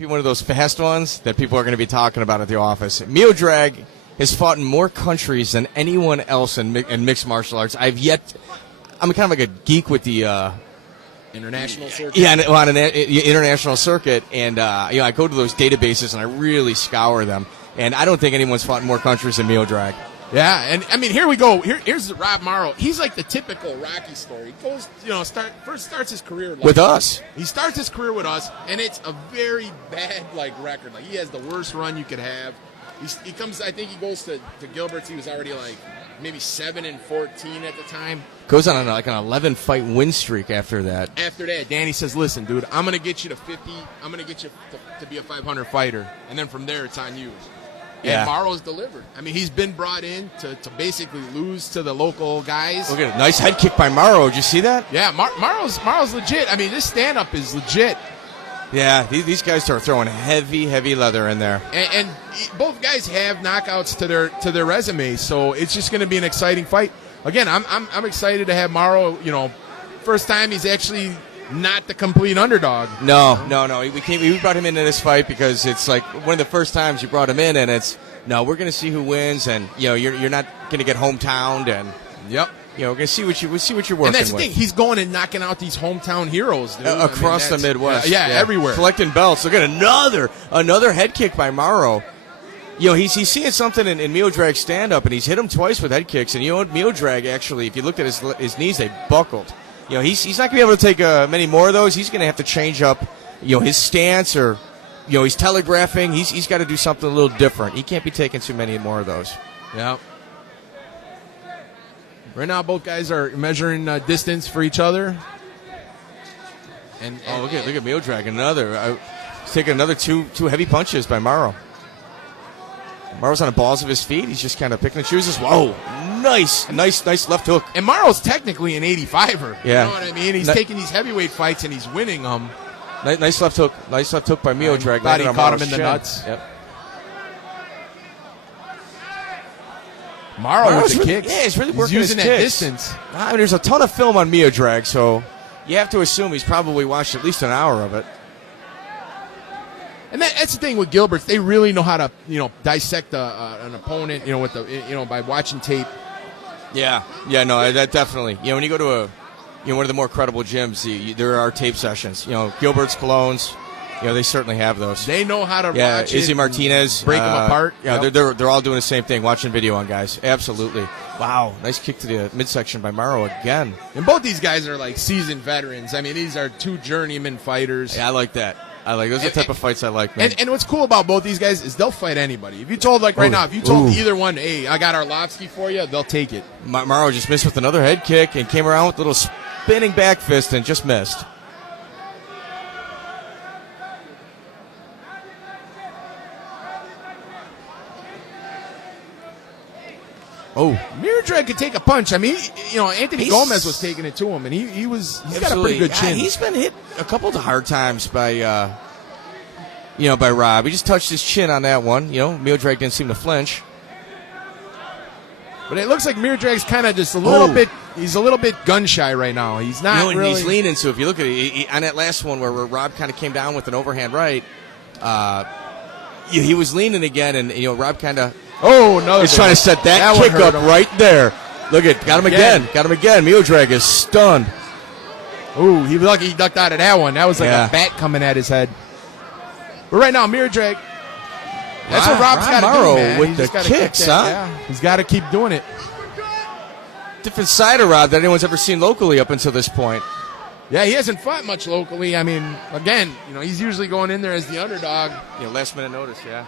Be one of those fast ones that people are going to be talking about at the office. Miodrag has fought in more countries than anyone else in mixed martial arts. I'm kind of like a geek with the international circuit. Yeah, on an international circuit, and I go to those databases and I really scour them. And I don't think anyone's fought in more countries than Miodrag. Yeah, and I mean, here we go. Here's Rob Morrow. He's like the typical Rocky story. He goes, starts his career with us. He starts his career with us, and it's a very bad record. Like, he has the worst run you could have. He comes. I think he goes to Gilbert's. He was already like maybe 7-14 at the time. Goes on like an 11-fight win streak after that. After that, Danny says, "Listen, dude, I'm gonna get you to 50. I'm gonna get you to be a 500 fighter, and then from there, it's on you." Yeah. And Morrow's delivered. I mean, he's been brought in to basically lose to the local guys. Look at it. Nice head kick by Morrow. Did you see that? Yeah, Morrow's legit. I mean, this stand-up is legit. Yeah, these guys are throwing heavy leather in there. And both guys have knockouts to their resumes, so it's just going to be an exciting fight. Again, I'm excited to have Morrow. First time he's actually not the complete underdog. No. We brought him into this fight because it's like one of the first times you brought him in, and we're going to see who wins, and you're not going to get hometowned, and yep. We're going to see what you're working with. And that's the thing. He's going and knocking out these hometown heroes, dude. Across the Midwest. Yeah, everywhere. Collecting belts. Look at another head kick by Morrow. He's seeing something in Miodrag's stand-up, and he's hit him twice with head kicks. And Miodrag, actually, if you looked at his knees, they buckled. He's not going to be able to take many more of those. He's going to have to change up, his stance, or, he's telegraphing. He's got to do something a little different. He can't be taking too many more of those. Yeah. Right now, both guys are measuring distance for each other. And look at Miodrag. He's taking another two heavy punches by Morrow. Morrow's on the balls of his feet. He's just kind of picking and chooses. Whoa, nice left hook. And Morrow's technically an 85er. Yeah. You know what I mean? He's taking these heavyweight fights and he's winning them. Nice left hook. Nice left hook by Miodrag. Thought he caught him in the nuts. Yep. Morrow with the kicks. Yeah, he's really working using his that kicks. distance. I mean, there's a ton of film on Miodrag, so you have to assume he's probably watched at least an hour of it. And that's the thing with Gilbert. They really know how to, dissect an opponent, with by watching tape. Yeah, no, that definitely. When you go to one of the more credible gyms, there are tape sessions. Gilbert's Colognes, they certainly have those. They know how to watch Izzy Martinez, break them apart. Yeah, they're all doing the same thing, watching video on guys. Absolutely. Wow, nice kick to the midsection by Morrow again. And both these guys are like seasoned veterans. I mean, these are two journeyman fighters. Yeah, I like that. Those are the type of fights I like, man. And what's cool about both these guys is they'll fight anybody. If you told, right now, if you told either one, hey, I got Arlovsky for you, they'll take it. Morrow just missed with another head kick and came around with a little spinning back fist and just missed. Miodrag could take a punch. I mean, Anthony Gomez was taking it to him, and he's got a pretty good chin. He's been hit a couple of hard times by Rob. He just touched his chin on that one. Miodrag didn't seem to flinch. But it looks like Miodrag's kind of just a little bit. He's a little bit gun shy right now. He's not really. He's leaning. So if you look at it, on that last one where Rob kind of came down with an overhand right, he was leaning again, and Rob kind of. No! He's trying to set that kick up right there. Look at, got him again. Miodrag is stunned. Ooh, he was lucky he ducked out of that one. That was like a bat coming at his head. But right now, Miodrag. That's what Rob's got to do, man. With the kicks, huh? Yeah, he's got to keep doing it. Different side of Rob that anyone's ever seen locally up until this point. Yeah, he hasn't fought much locally. I mean, again, he's usually going in there as the underdog. Last minute notice, yeah.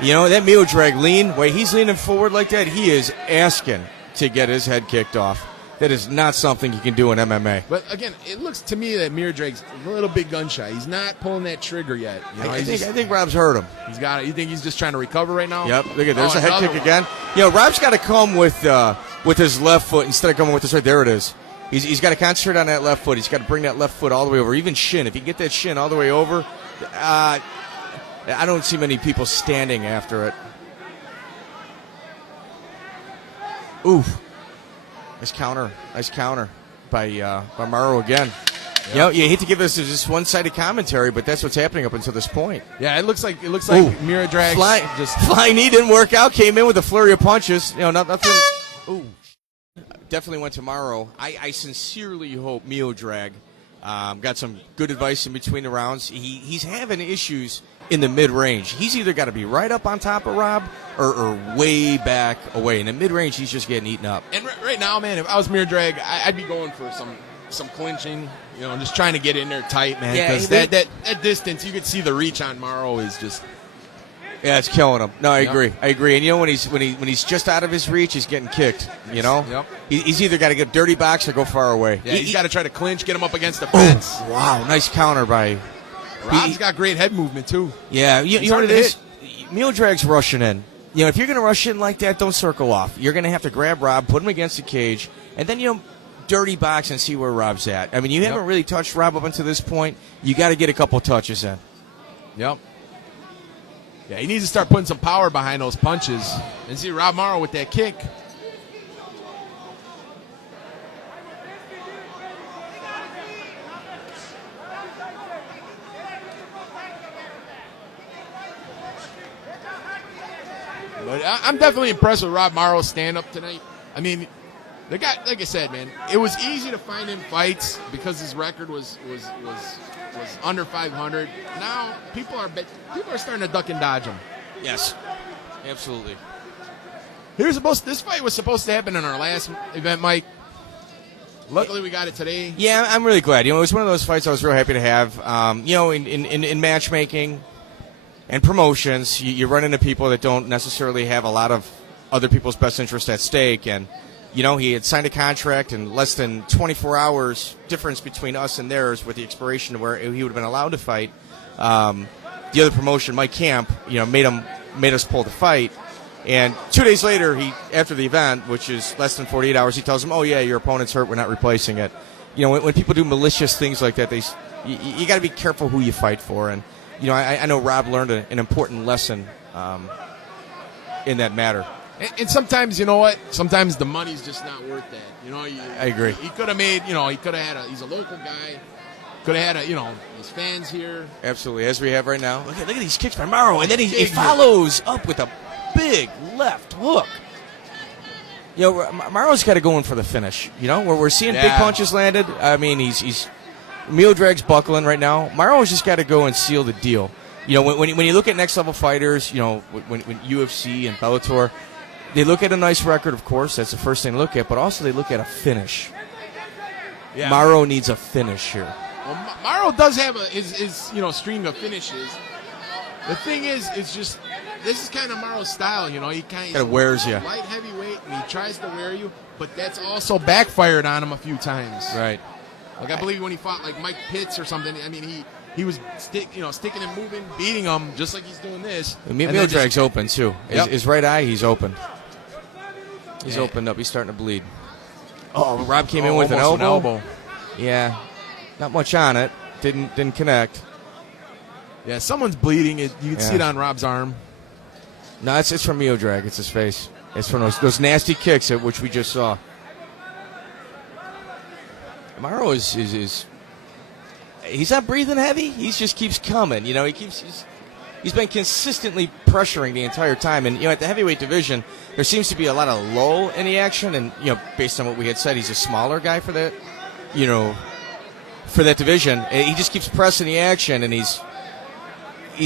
That Miodrag lean, he's leaning forward like that, he is asking to get his head kicked off. That is not something you can do in MMA. But again, it looks to me that Miodrag's a little bit gun shy. He's not pulling that trigger yet. I think Rob's hurt him. He's got it. You think he's just trying to recover right now? Yep. Look at there's a head kick again. Rob's got to come with his left foot instead of coming with his right. There it is. He's got to concentrate on that left foot. He's got to bring that left foot all the way over, even shin. If you get that shin all the way over, I don't see many people standing after it. Oof. Nice counter by Morrow again. You know, you hate to give us just one-sided commentary, but that's what's happening up until this point. Yeah, it looks like Miodrag flying knee didn't work out. Came in with a flurry of punches. You know, nothing. Ooh, definitely went to Morrow. I sincerely hope Miodrag got some good advice in between the rounds. He's having issues in the mid-range. He's either got to be right up on top of Rob or way back away. In the mid-range, he's just getting eaten up. And right now, man, if I was Miodrag, I'd be going for some clinching, you know, just trying to get in there tight, man. Because that distance, you could see the reach on Morrow is just. Yeah, it's killing him. No, I agree. And you know, when he's just out of his reach, he's getting kicked. You know, he's either got to get dirty box or go far away. Yeah, he's got to try to clinch, get him up against the fence. Oh, wow, nice counter by. Rob's got great head movement too. Yeah, you know what it is. Miodrag's rushing in. You know, if you're going to rush in like that, don't circle off. You're going to have to grab Rob, put him against the cage, and then dirty box and see where Rob's at. I mean, you haven't really touched Rob up until this point. You got to get a couple touches in. Yep. Yeah, he needs to start putting some power behind those punches. And see Rob Morrow with that kick. But I'm definitely impressed with Rob Morrow's stand-up tonight. I mean, the guy, like I said, man, it was easy to find him fights because his record was under 500. Now people are starting to duck and dodge him. Yes, absolutely. This fight was supposed to happen in our last event, Mike. Luckily, we got it today. Yeah, I'm really glad. You know, it was one of those fights I was real happy to have. You know, in matchmaking and promotions, you run into people that don't necessarily have a lot of other people's best interest at stake. And, you know, he had signed a contract in less than 24 hours difference between us and theirs with the expiration where he would have been allowed to fight. The other promotion, Mike Camp, you know, made us pull the fight. And 2 days later, after the event, which is less than 48 hours, he tells him, "Oh yeah, your opponent's hurt. We're not replacing it." You know, when people do malicious things like that, you got to be careful who you fight for. And you know, I know Rob learned an important lesson in that matter. And sometimes, you know what? Sometimes the money's just not worth that. You know, I agree. He could have made. You know, he could have had he's a local guy. Could have had his fans here. Absolutely, as we have right now. Look at these kicks by Morrow, and then he follows up with a big left hook. You know, Morrow's got to go in for the finish. You know, where we're seeing big punches landed. I mean, he's Miodrag's buckling right now. Morrow's just got to go and seal the deal. You know, when you look at next level fighters, you know, when UFC and Bellator, they look at a nice record, of course. That's the first thing to look at, but also they look at a finish. Yeah. Morrow needs a finish here. Well, Morrow does have his string of finishes. The thing is, it's just this is kind of Morrow's style. You know, he kind of wears you, light heavyweight, and he tries to wear you, but that's also backfired on him a few times. Right. Like I believe when he fought like Mike Pitts or something. I mean, he was sticking and moving, beating him just like he's doing this. Miodrag's open too. His right eye, he's open. He's opened up. He's starting to bleed. Oh, Rob came in with an elbow. Yeah, not much on it. Didn't connect. Yeah, someone's bleeding. You can see it on Rob's arm. No, it's from Miodrag. It's his face. It's from those nasty kicks which we just saw. Morrow is he's not breathing heavy. He just keeps coming. You know, he's been consistently pressuring the entire time. And you know, at the heavyweight division, there seems to be a lot of lull in the action. And you know, based on what we had said, he's a smaller guy for that. You know, for that division, he just keeps pressing the action, and he's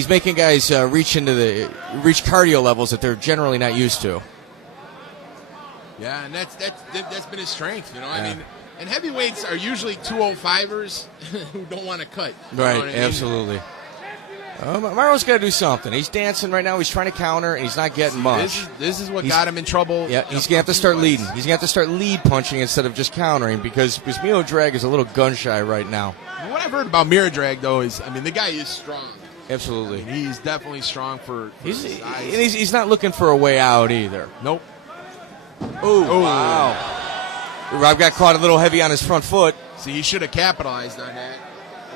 making guys reach cardio levels that they're generally not used to. Yeah, and that's been his strength. You know, I mean. And heavyweights are usually 205ers who don't want to cut. Right, I mean? Absolutely. Morrow's got to do something. He's dancing right now. He's trying to counter, and he's not getting much. This is what got him in trouble. Yeah, he's going to have to start leading. He's going to have to start lead punching instead of just countering because Miodrag is a little gun-shy right now. What I've heard about Miodrag, though, is, I mean, the guy is strong. Absolutely. I mean, he's definitely strong for his size. And he's not looking for a way out either. Nope. Oh, wow. Rob got caught a little heavy on his front foot. See, he should have capitalized on that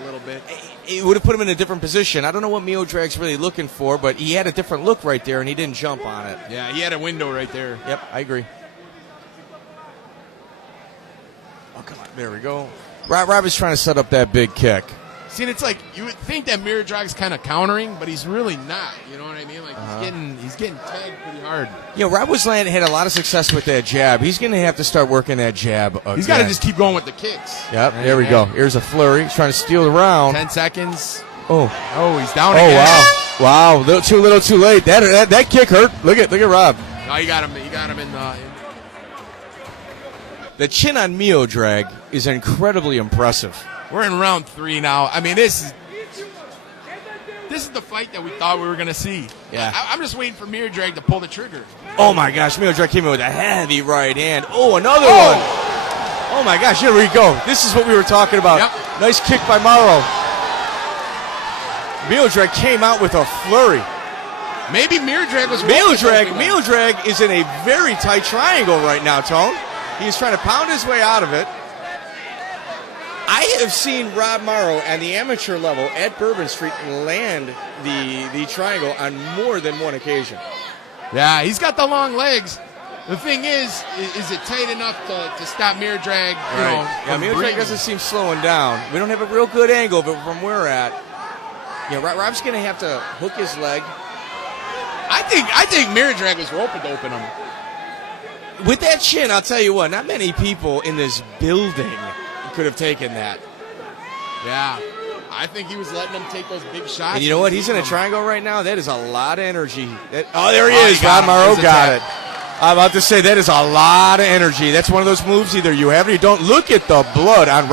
a little bit. It would have put him in a different position. I don't know what Miodrag's really looking for, but he had a different look right there, and he didn't jump on it. Yeah, he had a window right there. Yep, I agree. Oh, come on. There we go. Rob is trying to set up that big kick. See, and it's like you would think that Miodrag's kind of countering, but he's really not. You know what I mean? Like he's getting tagged pretty hard. You know, Rob Wisland had a lot of success with that jab. He's going to have to start working that jab again. He's got to just keep going with the kicks. Yep, there we go. Here's a flurry. He's trying to steal the round. 10 seconds. Oh, he's down again. Wow, too little, too late. That kick hurt. Look at Rob. No, you got him. You got him in the. The chin on Miodrag is incredibly impressive. We're in round 3 now. I mean, this is the fight that we thought we were going to see. Yeah. I'm just waiting for Miodrag to pull the trigger. Oh, my gosh. Miodrag came in with a heavy right hand. Oh, another one. Oh, my gosh. Here we go. This is what we were talking about. Yep. Nice kick by Morrow. Miodrag came out with a flurry. Maybe Miodrag was Miodrag is in a very tight triangle right now, Tone. He's trying to pound his way out of it. I have seen Rob Morrow at the amateur level at Bourbon Street land the triangle on more than one occasion. Yeah, he's got the long legs. The thing is it tight enough to stop Miodrag? Yeah, Miodrag doesn't seem slowing down. We don't have a real good angle, but from where we're at, Rob's going to have to hook his leg. I think Miodrag was roping to open him. With that chin, I'll tell you what, not many people in this building could have taken that. Yeah. I think he was letting them take those big shots. And you know what? He's in a triangle right now. That is a lot of energy. There he is. Rob Morrow got it. I'm about to say that is a lot of energy. That's one of those moves either you have or you don't. Look at the blood on